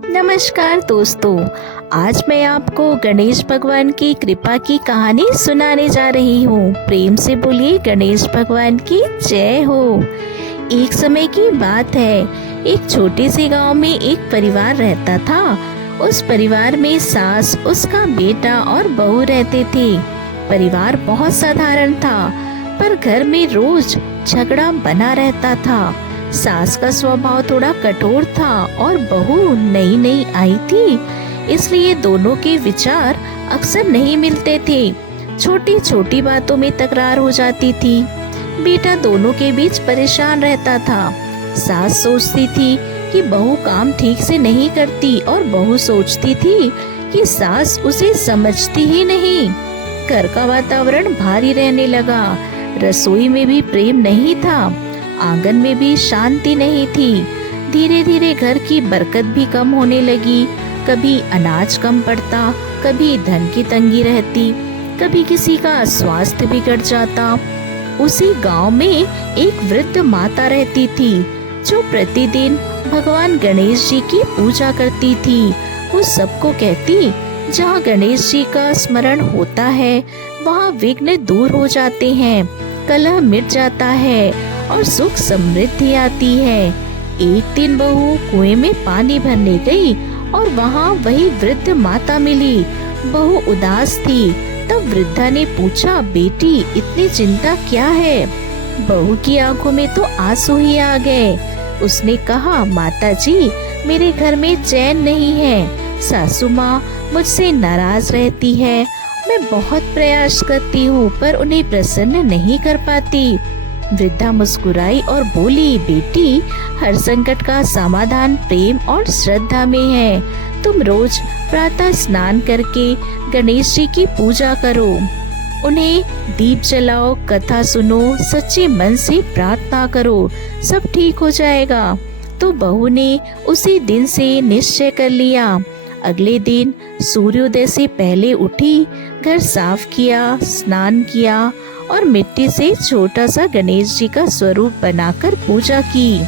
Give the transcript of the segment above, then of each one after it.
नमस्कार दोस्तों, आज मैं आपको गणेश भगवान की कृपा की कहानी सुनाने जा रही हूँ। प्रेम से बोलिए गणेश भगवान की जय हो। एक समय की बात है, एक छोटे से गांव में एक परिवार रहता था। उस परिवार में सास, उसका बेटा और बहू रहते थे। परिवार बहुत साधारण था, पर घर में रोज झगड़ा बना रहता था। सास का स्वभाव थोड़ा कठोर था और बहू नई नई आई थी, इसलिए दोनों के विचार अक्सर नहीं मिलते थे। छोटी छोटी बातों में तकरार हो जाती थी। बेटा दोनों के बीच परेशान रहता था। सास सोचती थी कि बहू काम ठीक से नहीं करती और बहू सोचती थी कि सास उसे समझती ही नहीं। घर का वातावरण भारी रहने लगा। रसोई में भी प्रेम नहीं था, आंगन में भी शांति नहीं थी। धीरे धीरे घर की बरकत भी कम होने लगी। कभी अनाज कम पड़ता, कभी धन की तंगी रहती, कभी किसी का स्वास्थ्य बिगड़ जाता। उसी गांव में एक वृद्ध माता रहती थी, जो प्रतिदिन भगवान गणेश जी की पूजा करती थी। वो सबको कहती, जहाँ गणेश जी का स्मरण होता है, वहाँ विघ्न दूर हो जाते हैं, कलह मिट जाता है और सुख समृद्धि आती है। एक दिन बहू कुएं में पानी भरने गई और वहाँ वही वृद्ध माता मिली। बहू उदास थी। तब वृद्धा ने पूछा, बेटी इतनी चिंता क्या है? बहू की आंखों में तो आंसू ही आ गए। उसने कहा, माता जी मेरे घर में चैन नहीं है। सासू माँ मुझसे नाराज रहती है। मैं बहुत प्रयास करती हूँ, पर उन्हें प्रसन्न नहीं कर पाती। वृद्धा मुस्कुराई और बोली, बेटी हर संकट का समाधान प्रेम और श्रद्धा में है। तुम रोज प्रातः स्नान करके गणेश जी की पूजा करो, उन्हें दीप जलाओ, कथा सुनो, सच्चे मन से प्रार्थना करो, सब ठीक हो जाएगा। तो बहू ने उसी दिन से निश्चय कर लिया। अगले दिन सूर्योदय से पहले उठी, घर साफ किया, स्नान किया और मिट्टी से छोटा सा गणेश जी का स्वरूप बनाकर पूजा की।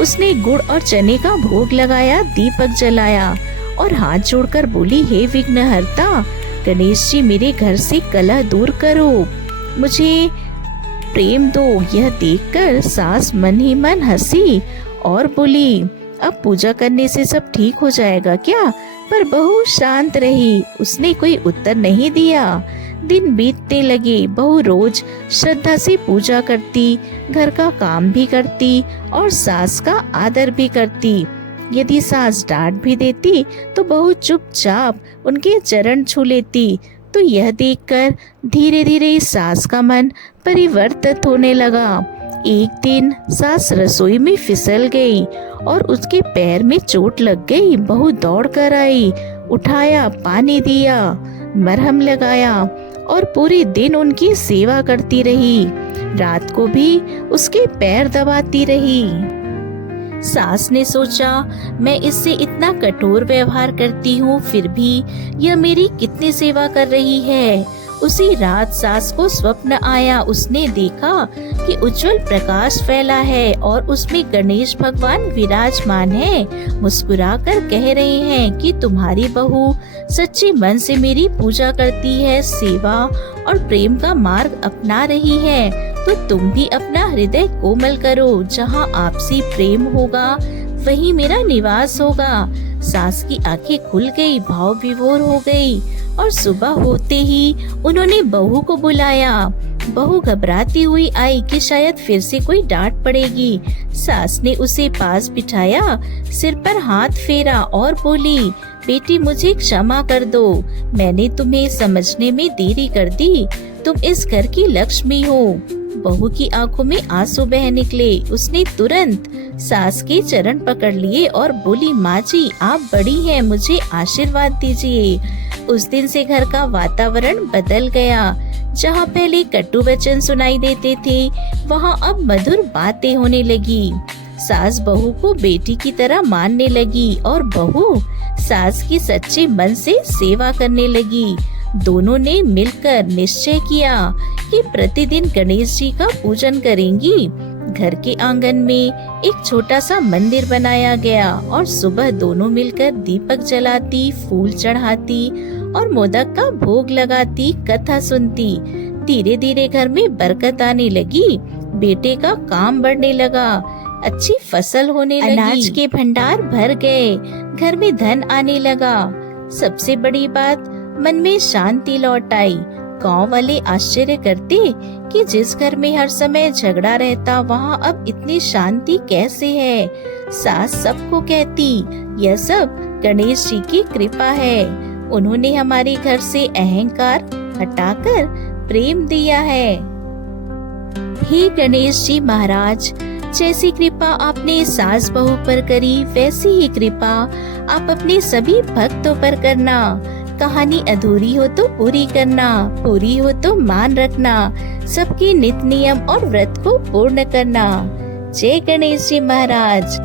उसने गुड़ और चने का भोग लगाया, दीपक जलाया और हाथ जोड़कर बोली, हे विघ्नहर्ता गणेश जी मेरे घर से कलह दूर करो, मुझे प्रेम दो। यह देखकर सास मन ही मन हंसी और बोली, अब पूजा करने से सब ठीक हो जाएगा क्या? पर बहू शांत रही, उसने कोई उत्तर नहीं दिया। दिन बीतने लगे। बहू रोज श्रद्धा से पूजा करती, घर का काम भी करती और सास का आदर भी करती। यदि सास डांट भी देती तो बहू चुपचाप उनके चरण छू लेती। तो यह देखकर धीरे धीरे सास का मन परिवर्तित होने लगा। एक दिन सास रसोई में फिसल गई और उसके पैर में चोट लग गई। बहू दौड़ कर आई, उठाया, पानी दिया, मरहम लगाया और पूरे दिन उनकी सेवा करती रही। रात को भी उसके पैर दबाती रही। सास ने सोचा, मैं इससे इतना कठोर व्यवहार करती हूँ, फिर भी यह मेरी कितनी सेवा कर रही है। उसी रात सास को स्वप्न आया। उसने देखा कि उज्जवल प्रकाश फैला है और उसमें गणेश भगवान विराजमान है। मुस्कुराकर कह रहे हैं कि तुम्हारी बहू सच्चे मन से मेरी पूजा करती है, सेवा और प्रेम का मार्ग अपना रही है। तो तुम भी अपना हृदय कोमल करो, जहाँ आपसी प्रेम होगा वहीं मेरा निवास होगा। सास की आंखें खुल गई, भाव विभोर हो गई और सुबह होते ही उन्होंने बहू को बुलाया। बहू घबराती हुई आई कि शायद फिर से कोई डांट पड़ेगी। सास ने उसे पास बिठाया, सिर पर हाथ फेरा और बोली, बेटी मुझे क्षमा कर दो, मैंने तुम्हें समझने में देरी कर दी। तुम इस घर की लक्ष्मी हो। बहू की आंखों में आंसू बह निकले। उसने तुरंत सास के चरण पकड़ लिए और बोली, माँ जी आप बड़ी हैं, मुझे आशीर्वाद दीजिए। उस दिन से घर का वातावरण बदल गया। जहाँ पहले कटु वचन सुनाई देते थे, वहाँ अब मधुर बातें होने लगी। सास बहू को बेटी की तरह मानने लगी और बहू सास की सच्चे मन से सेवा करने लगी। दोनों ने मिलकर निश्चय किया कि प्रतिदिन गणेश जी का पूजन करेंगी। घर के आंगन में एक छोटा सा मंदिर बनाया गया और सुबह दोनों मिलकर दीपक जलाती, फूल चढ़ाती और मोदक का भोग लगाती, कथा सुनती। धीरे धीरे घर में बरकत आने लगी, बेटे का काम बढ़ने लगा, अच्छी फसल होने लगी, अनाज के भंडार भर गए, घर में धन आने लगा। सबसे बड़ी बात, मन में शांति लौट आई। गांव वाले आश्चर्य करते कि जिस घर में हर समय झगड़ा रहता वहाँ अब इतनी शांति कैसे है। सास सबको कहती, यह सब गणेश जी की कृपा है। उन्होंने हमारे घर से अहंकार हटाकर प्रेम दिया है। हे गणेश जी महाराज, जैसी कृपा आपने सास बहू पर करी, वैसी ही कृपा आप अपने सभी भक्तों पर करना। कहानी अधूरी हो तो पूरी करना, पूरी हो तो मान रखना, सबके नित नियम और व्रत को पूर्ण करना। जय गणेश जी महाराज।